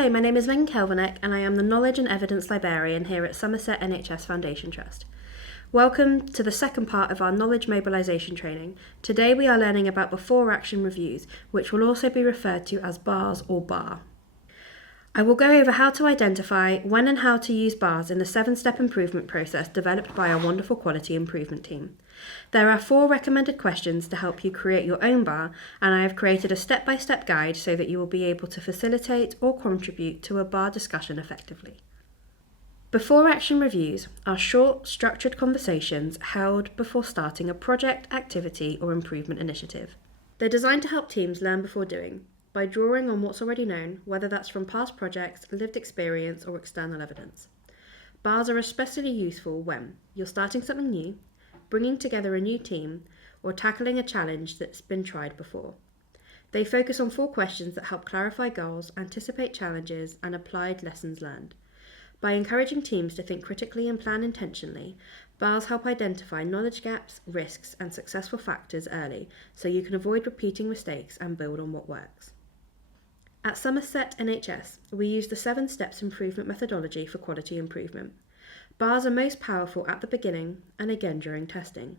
Hello, my name is Megan Kelvinek and I am the Knowledge and Evidence Librarian here at Somerset NHS Foundation Trust. Welcome to the second part of our Knowledge Mobilisation training. Today we are learning about before action reviews, which will also be referred to as BARs or BAR. I will go over how to identify when and how to use BARs in the 7-step improvement process developed by our wonderful quality improvement team. There are 4 recommended questions to help you create your own BAR, and I have created a step-by-step guide so that you will be able to facilitate or contribute to a BAR discussion effectively. Before action reviews are short, structured conversations held before starting a project, activity, or improvement initiative. They're designed to help teams learn before doing, by drawing on what's already known, whether that's from past projects, lived experience, or external evidence. BARs are especially useful when you're starting something new, bringing together a new team, or tackling a challenge that's been tried before. They focus on 4 questions that help clarify goals, anticipate challenges, and applied lessons learned. By encouraging teams to think critically and plan intentionally, BARs help identify knowledge gaps, risks, and successful factors early so you can avoid repeating mistakes and build on what works. At Somerset NHS, we use the 7 steps improvement methodology for quality improvement. BARs are most powerful at the beginning and again during testing.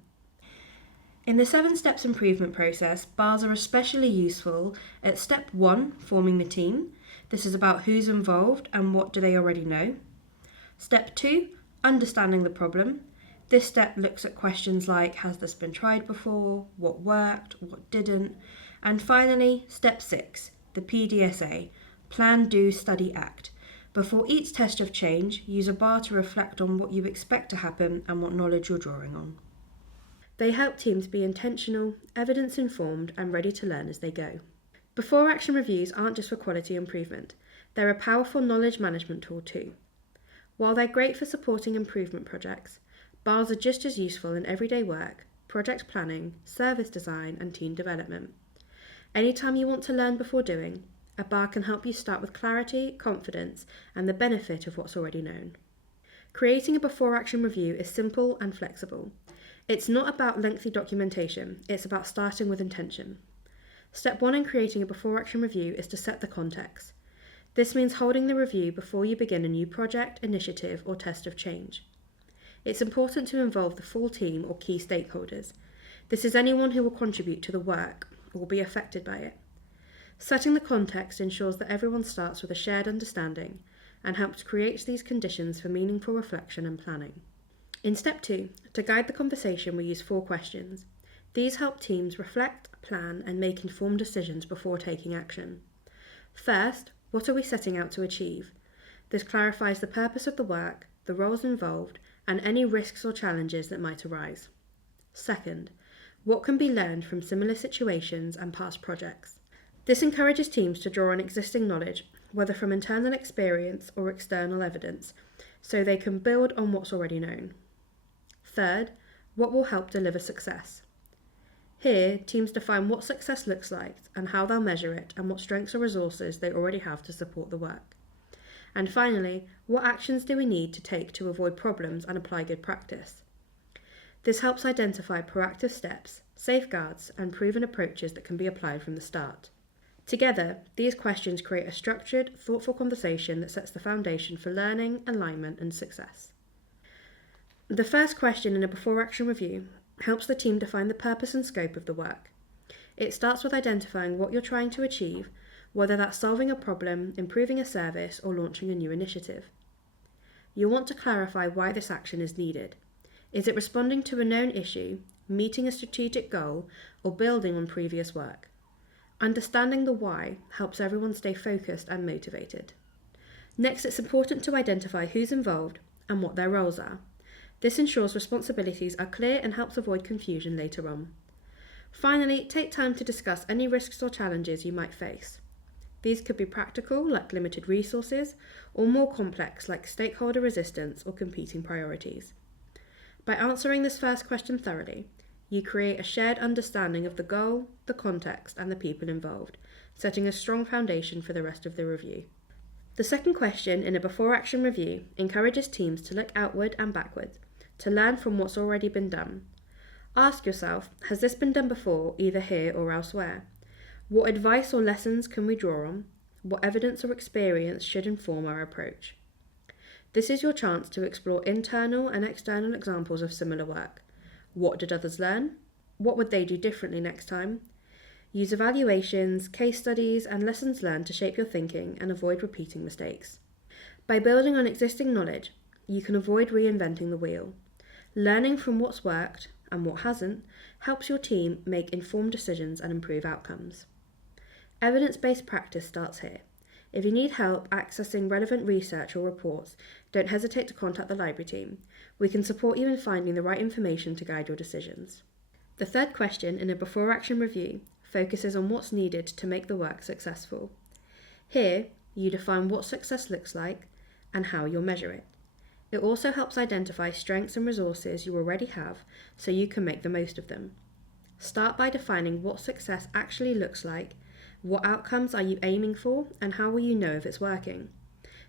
In the 7 steps improvement process, BARs are especially useful at step 1, forming the team. This is about who's involved and what do they already know. Step 2, understanding the problem. This step looks at questions like, has this been tried before? What worked? What didn't? And finally, step 6, the PDSA, Plan, Do, Study, Act. Before each test of change, use a BAR to reflect on what you expect to happen and what knowledge you're drawing on. They help teams be intentional, evidence-informed, and ready to learn as they go. Before action reviews aren't just for quality improvement. They're a powerful knowledge management tool too. While they're great for supporting improvement projects, BARs are just as useful in everyday work, project planning, service design, and team development. Anytime you want to learn before doing, a BAR can help you start with clarity, confidence, and the benefit of what's already known. Creating a before action review is simple and flexible. It's not about lengthy documentation, it's about starting with intention. Step 1 in creating a before action review is to set the context. This means holding the review before you begin a new project, initiative, or test of change. It's important to involve the full team or key stakeholders. This is anyone who will contribute to the work or will be affected by it. Setting the context ensures that everyone starts with a shared understanding and helps create these conditions for meaningful reflection and planning. In step 2, to guide the conversation, we use 4 questions. These help teams reflect, plan, and make informed decisions before taking action. First, what are we setting out to achieve? This clarifies the purpose of the work, the roles involved, and any risks or challenges that might arise. Second, what can be learned from similar situations and past projects? This encourages teams to draw on existing knowledge, whether from internal experience or external evidence, so they can build on what's already known. Third, what will help deliver success? Here, teams define what success looks like and how they'll measure it and what strengths or resources they already have to support the work. And finally, what actions do we need to take to avoid problems and apply good practice? This helps identify proactive steps, safeguards, and proven approaches that can be applied from the start. Together, these questions create a structured, thoughtful conversation that sets the foundation for learning, alignment, and success. The first question in a before-action review helps the team define the purpose and scope of the work. It starts with identifying what you're trying to achieve, whether that's solving a problem, improving a service, or launching a new initiative. You'll want to clarify why this action is needed. Is it responding to a known issue, meeting a strategic goal, or building on previous work? Understanding the why helps everyone stay focused and motivated. Next, it's important to identify who's involved and what their roles are. This ensures responsibilities are clear and helps avoid confusion later on. Finally, take time to discuss any risks or challenges you might face. These could be practical, like limited resources, or more complex, like stakeholder resistance or competing priorities. By answering this first question thoroughly, you create a shared understanding of the goal, the context, and the people involved, setting a strong foundation for the rest of the review. The second question in a before-action review encourages teams to look outward and backwards, to learn from what's already been done. Ask yourself, has this been done before, either here or elsewhere? What advice or lessons can we draw on? what evidence or experience should inform our approach. This is your chance to explore internal and external examples of similar work. What did others learn? What would they do differently next time? Use evaluations, case studies, and lessons learned to shape your thinking and avoid repeating mistakes. By building on existing knowledge, you can avoid reinventing the wheel. Learning from what's worked and what hasn't helps your team make informed decisions and improve outcomes. Evidence-based practice starts here. If you need help accessing relevant research or reports, don't hesitate to contact the library team. We can support you in finding the right information to guide your decisions. The third question in a before-action review focuses on what's needed to make the work successful. Here, you define what success looks like and how you'll measure it. It also helps identify strengths and resources you already have so you can make the most of them. Start by defining what success actually looks like, what outcomes are you aiming for, and how will you know if it's working.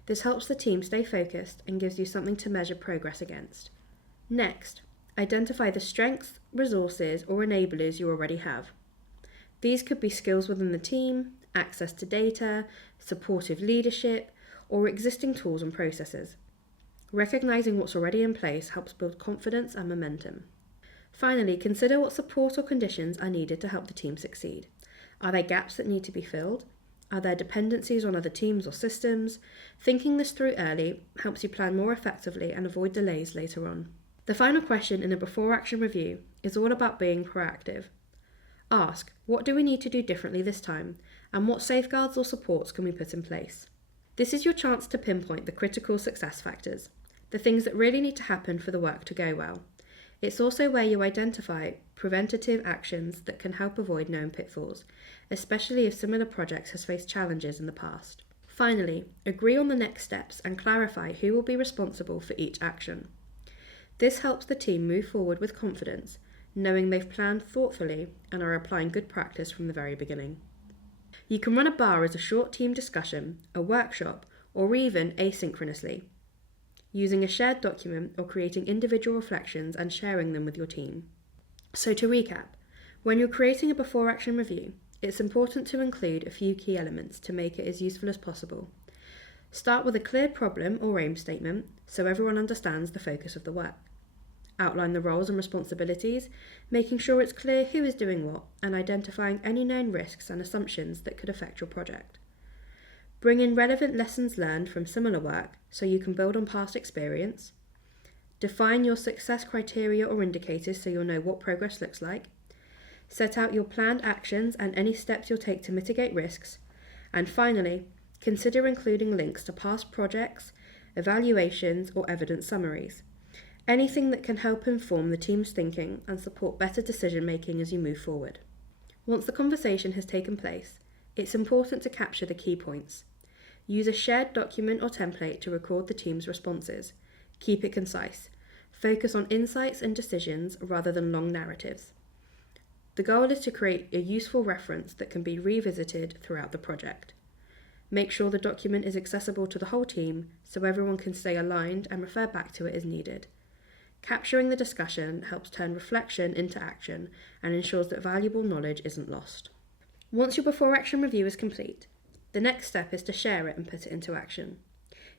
This helps the team stay focused and gives you something to measure progress against. Next, identify the strengths, resources, or enablers you already have. These could be skills within the team, access to data, supportive leadership, or existing tools and processes. Recognizing what's already in place helps build confidence and momentum. Finally, consider what support or conditions are needed to help the team succeed. Are there gaps that need to be filled? Are there dependencies on other teams or systems? Thinking this through early helps you plan more effectively and avoid delays later on. The final question in a before-action review is all about being proactive. Ask, what do we need to do differently this time, and what safeguards or supports can we put in place? This is your chance to pinpoint the critical success factors, the things that really need to happen for the work to go well. It's also where you identify preventative actions that can help avoid known pitfalls, especially if similar projects has faced challenges in the past. Finally, agree on the next steps and clarify who will be responsible for each action. This helps the team move forward with confidence, knowing they've planned thoughtfully and are applying good practice from the very beginning. You can run a bar as a short team discussion, a workshop, or even asynchronously, using a shared document or creating individual reflections and sharing them with your team. So to recap, when you're creating a before-action review, it's important to include a few key elements to make it as useful as possible. Start with a clear problem or aim statement so everyone understands the focus of the work. Outline the roles and responsibilities, making sure it's clear who is doing what and identifying any known risks and assumptions that could affect your project. Bring in relevant lessons learned from similar work so you can build on past experience. Define your success criteria or indicators so you'll know what progress looks like. Set out your planned actions and any steps you'll take to mitigate risks. And finally, consider including links to past projects, evaluations, or evidence summaries. Anything that can help inform the team's thinking and support better decision making as you move forward. Once the conversation has taken place, it's important to capture the key points. Use a shared document or template to record the team's responses. Keep it concise. Focus on insights and decisions rather than long narratives. The goal is to create a useful reference that can be revisited throughout the project. Make sure the document is accessible to the whole team so everyone can stay aligned and refer back to it as needed. Capturing the discussion helps turn reflection into action and ensures that valuable knowledge isn't lost. Once your before-action review is complete, the next step is to share it and put it into action.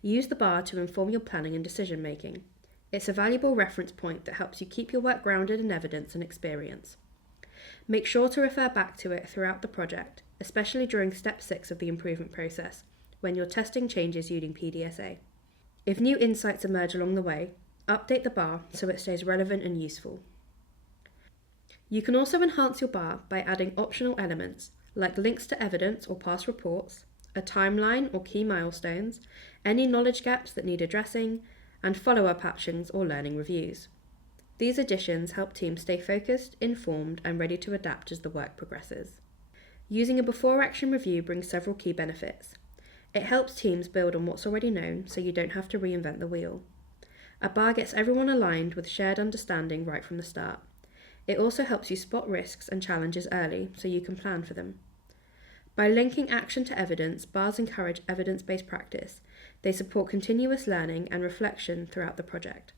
Use the bar to inform your planning and decision-making. It's a valuable reference point that helps you keep your work grounded in evidence and experience. Make sure to refer back to it throughout the project, especially during step 6 of the improvement process, when you're testing changes using PDSA. If new insights emerge along the way, update the bar so it stays relevant and useful. You can also enhance your bar by adding optional elements like links to evidence or past reports, a timeline or key milestones, any knowledge gaps that need addressing, and follow-up actions or learning reviews. These additions help teams stay focused, informed, and ready to adapt as the work progresses. Using a before-action review brings several key benefits. It helps teams build on what's already known so you don't have to reinvent the wheel. A bar gets everyone aligned with shared understanding right from the start. It also helps you spot risks and challenges early so you can plan for them. By linking action to evidence, bars encourage evidence-based practice. They support continuous learning and reflection throughout the project.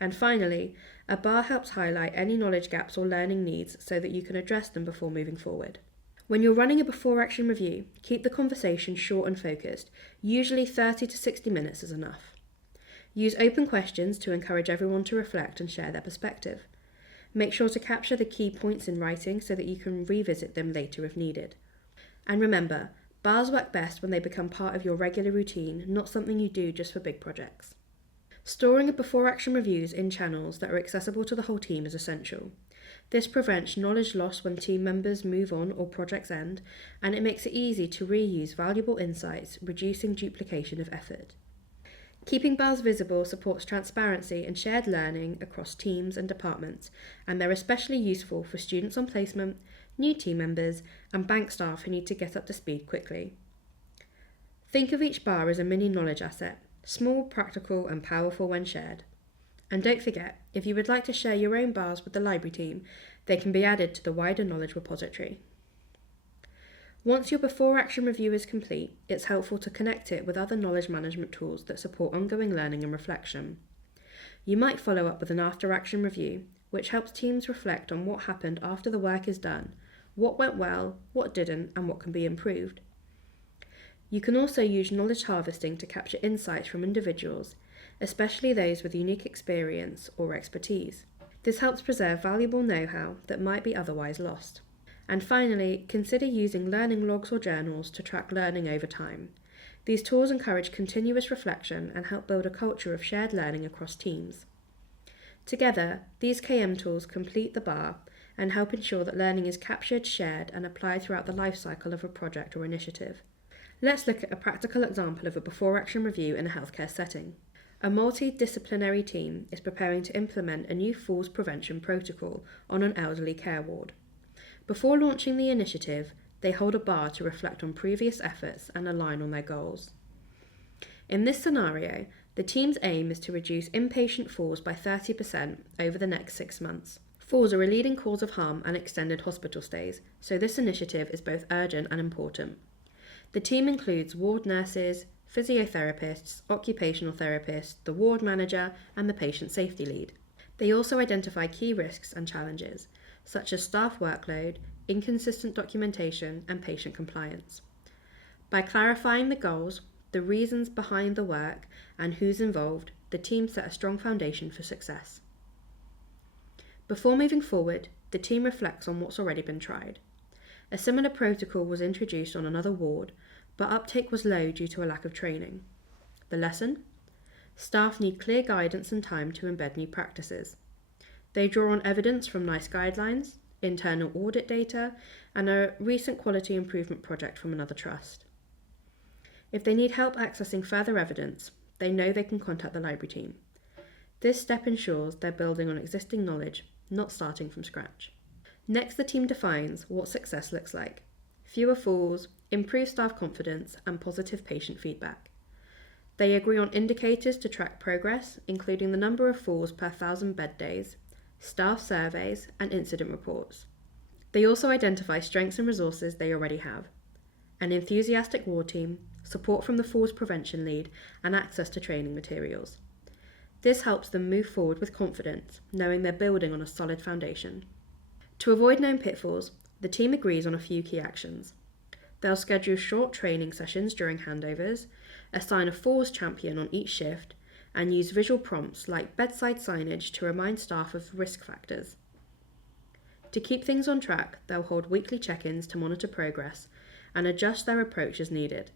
And finally, a bar helps highlight any knowledge gaps or learning needs so that you can address them before moving forward. When you're running a before-action review, keep the conversation short and focused. Usually 30 to 60 minutes is enough. Use open questions to encourage everyone to reflect and share their perspective. Make sure to capture the key points in writing so that you can revisit them later if needed. And remember, bars work best when they become part of your regular routine, not something you do just for big projects. Storing before-action reviews in channels that are accessible to the whole team is essential. This prevents knowledge loss when team members move on or projects end, and it makes it easy to reuse valuable insights, reducing duplication of effort. Keeping bars visible supports transparency and shared learning across teams and departments, and they're especially useful for students on placement, new team members, and bank staff who need to get up to speed quickly. Think of each bar as a mini knowledge asset, small, practical, and powerful when shared. And don't forget, if you would like to share your own bars with the library team, they can be added to the wider knowledge repository. Once your before-action review is complete, it's helpful to connect it with other knowledge management tools that support ongoing learning and reflection. You might follow up with an after-action review, which helps teams reflect on what happened after the work is done, what went well, what didn't, and what can be improved. You can also use knowledge harvesting to capture insights from individuals, especially those with unique experience or expertise. This helps preserve valuable know-how that might be otherwise lost. And finally, consider using learning logs or journals to track learning over time. These tools encourage continuous reflection and help build a culture of shared learning across teams. Together, these KM tools complete the bar and help ensure that learning is captured, shared, and applied throughout the life cycle of a project or initiative. Let's look at a practical example of a before-action review in a healthcare setting. A multidisciplinary team is preparing to implement a new falls prevention protocol on an elderly care ward. Before launching the initiative, they hold a bar to reflect on previous efforts and align on their goals. In this scenario, the team's aim is to reduce inpatient falls by 30% over the next 6 months. Falls are a leading cause of harm and extended hospital stays, so this initiative is both urgent and important. The team includes ward nurses, physiotherapists, occupational therapists, the ward manager, and the patient safety lead. They also identify key risks and challenges, such as staff workload, inconsistent documentation, and patient compliance. By clarifying the goals, the reasons behind the work, and who's involved, the team set a strong foundation for success. Before moving forward, the team reflects on what's already been tried. A similar protocol was introduced on another ward, but uptake was low due to a lack of training. The lesson? Staff need clear guidance and time to embed new practices. They draw on evidence from NICE guidelines, internal audit data, and a recent quality improvement project from another trust. If they need help accessing further evidence, they know they can contact the library team. This step ensures they're building on existing knowledge, not starting from scratch. Next, the team defines what success looks like. Fewer falls, improved staff confidence, and positive patient feedback. They agree on indicators to track progress, including the number of falls per 1,000 bed days, staff surveys, and incident reports. They also identify strengths and resources they already have: an enthusiastic ward team, support from the falls prevention lead, and access to training materials. This helps them move forward with confidence, knowing they're building on a solid foundation. To avoid known pitfalls, the team agrees on a few key actions. They'll schedule short training sessions during handovers, assign a falls champion on each shift, and use visual prompts like bedside signage to remind staff of risk factors. To keep things on track, they'll hold weekly check-ins to monitor progress and adjust their approach as needed.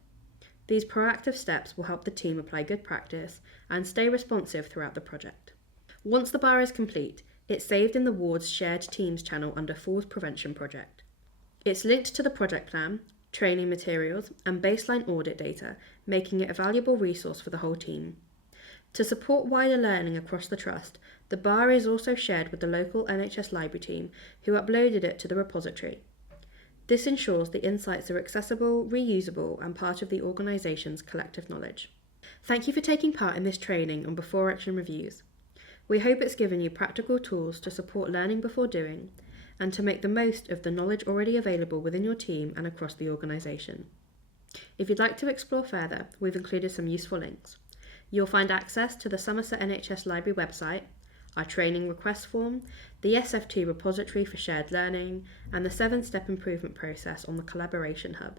These proactive steps will help the team apply good practice and stay responsive throughout the project. Once the bar is complete, it's saved in the ward's shared teams channel under Falls Prevention Project. It's linked to the project plan, training materials, and baseline audit data, making it a valuable resource for the whole team. To support wider learning across the trust, the bar is also shared with the local NHS library team, who uploaded it to the repository. This ensures the insights are accessible, reusable, and part of the organisation's collective knowledge. Thank you for taking part in this training on before action reviews. We hope it's given you practical tools to support learning before doing, and to make the most of the knowledge already available within your team and across the organisation. If you'd like to explore further, we've included some useful links. You'll find access to the Somerset NHS Library website, our training request form, the SF2 repository for shared learning, and the 7-step improvement process on the Collaboration Hub.